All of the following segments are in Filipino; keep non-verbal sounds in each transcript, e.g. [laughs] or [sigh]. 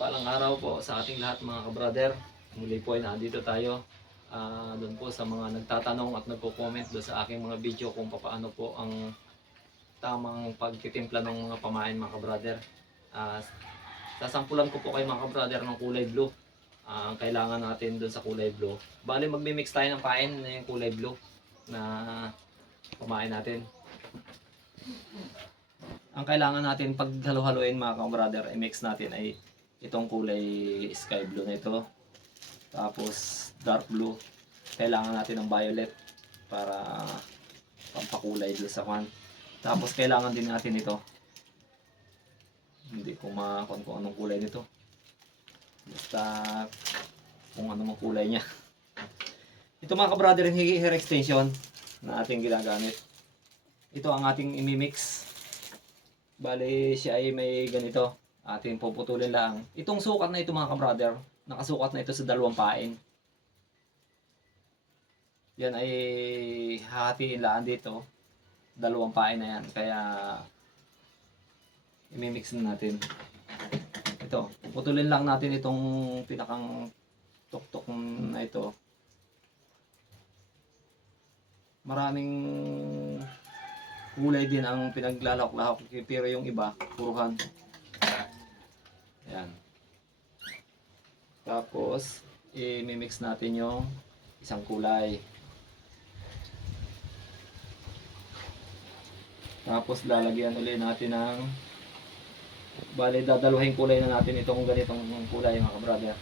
Palang araw po sa ating lahat mga kabrader. Muli po ay nandito tayo. Ah, doon po sa mga nagtatanong at nagko-comment doon sa aking mga video kung paano po ang tamang pagtitimpla ng mga pamain mga kabrader. Ah, sasampulan ko po kay mga kabrader ng kulay blue. Ah, ang kailangan natin doon sa kulay blue. Bali magmi-mix tayo ng pain na yung kulay blue na pamain natin. Ang kailangan natin pag halo-haloin mga kabrader, i-mix natin ay itong kulay sky blue na ito. Tapos dark blue. Kailangan natin ng violet para pampakulay doon sa kwan. Tapos kailangan din natin ito. Hindi ko makakon kung anong kulay nito. Basta kung ano mang kulay niya. [laughs] Ito mga kabrader, yung hair extension na ating ginagamit. Ito ang ating imimix. Bali, siya ay may ganito. Ating puputulin lang. Itong sukat na ito mga kabrader, nakasukat na ito sa dalawang pain. Yan ay hahatiin lang dito. Dalawang pain na yan. Kaya, imimix na natin. Ito, putulin lang natin itong pinakang tuktok na ito. Maraming kulay din ang pinaglalahok-lahok pero yung iba, puruhan. Ayan. Tapos, i-mix natin yung isang kulay. Tapos, lalagyan ulit natin ng Bale, dadalawahin kulay na natin itong ganitong kulay mga kabrother.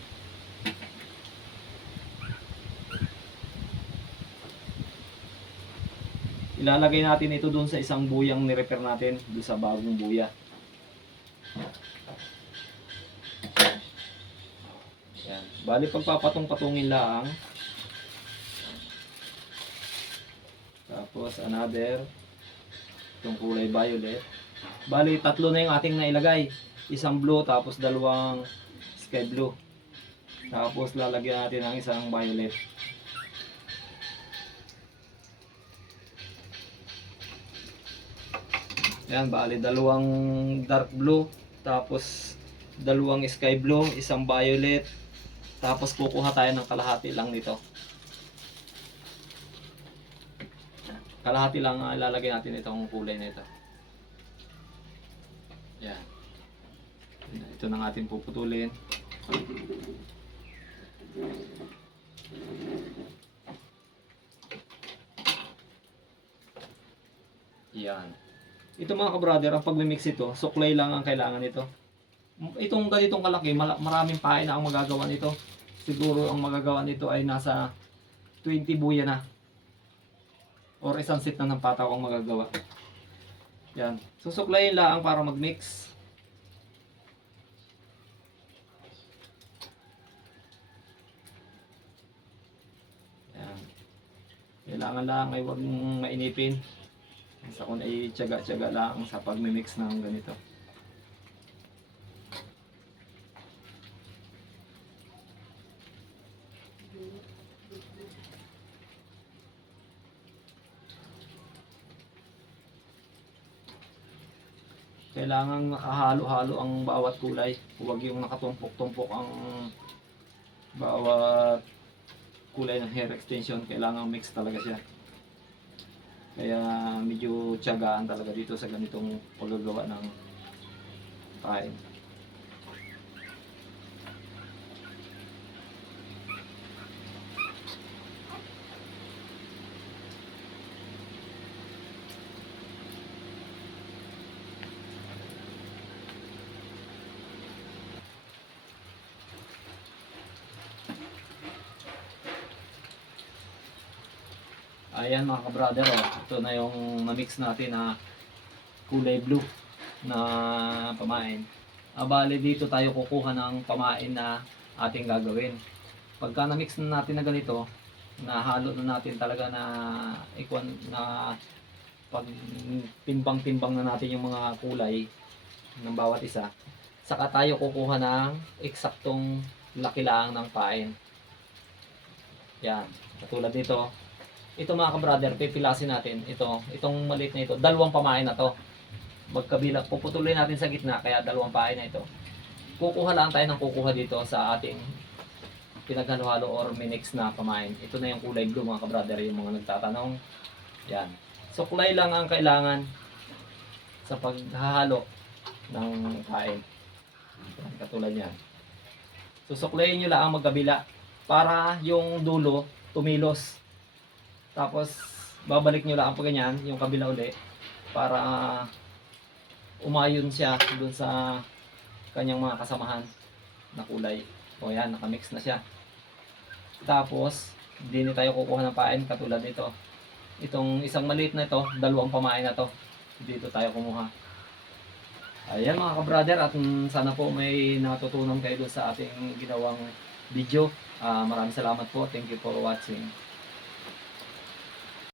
Ilalagay natin ito dun sa isang buyang ni-repair natin, dun sa bagong buya. Yan. Bali, pagpapatong-patungin lang. Tapos, another. Itong kulay violet. Bali, tatlo na yung ating nailagay. Isang blue, tapos dalawang sky blue. Tapos, lalagyan natin ng isang violet. Yan, bali dalawang dark blue, tapos dalawang sky blue, isang violet, tapos kukuha tayo ng kalahati lang nito. Kalahati lang ang ilalagay natin itong kulay na ito. Yan. Ito na natin puputulin. Yan. Ito mga kabrader, ang pagmimix ito, suklay lang ang kailangan nito. Itong ganitong kalaki, maraming pain na ang magagawa nito. Siguro ang magagawa nito ay nasa 20 buya na. Or isang set na ng pataw ang magagawa. Yan. Susuklayin lang para mag-mix. Yan. Kailangan lang ay huwag mainipin. Sa kun ay tiyaga-tiyaga lang sa pagmimix ng ganito. Kailangan nakahalo-halo ang bawat kulay. Huwag yung nakatumpok-tumpok ang bawat kulay ng hair extension. Kailangan mix talaga siya. Kaya medyo tiyagaan talaga dito sa ganitong paggagawa ng kain. Ayan mga kabrother, oh. ito na yung na-mix natin na kulay blue na pamain. Ah, dito tayo kukuha ng pamain na ating gagawin. Pagka na-mix na natin na ganito, nahalo na natin talaga na ikwan na pag timbang-timbang na natin yung mga kulay ng bawat isa. Saka tayo kukuha ng eksaktong laki lang ng pain. Yan. Katulad nito, ito mga ka-brother, pipilasin natin. Ito, itong maliit na ito, dalawang pamain na to. Magkabila, puputulin natin sa gitna, kaya dalawang pain na ito. kukuha lang tayo ng kukuha dito sa ating pinaghalo-halo or minix na pamain. Ito na yung kulay blue mga kabrader, yung mga nagtatanong. Yan. Suklay lang ang kailangan sa paghahalo ng kain. Katulad yan. Susuklayin nyo lang ang magkabila para yung dulo tumilos. Tapos babalik nyo lang po ganyan, yung kabila uli para umayon siya dun sa kanyang mga kasamahan na kulay. O yan, nakamix na siya. Tapos, hindi na tayo kukuha ng pain katulad nito. Itong isang maliit na ito, dalawang pamain na to. Dito tayo kumuha. Ayan mga ka-brother at mm, sana po may natutunan kayo sa ating ginawang video. Ah, maraming salamat po. Thank you for watching.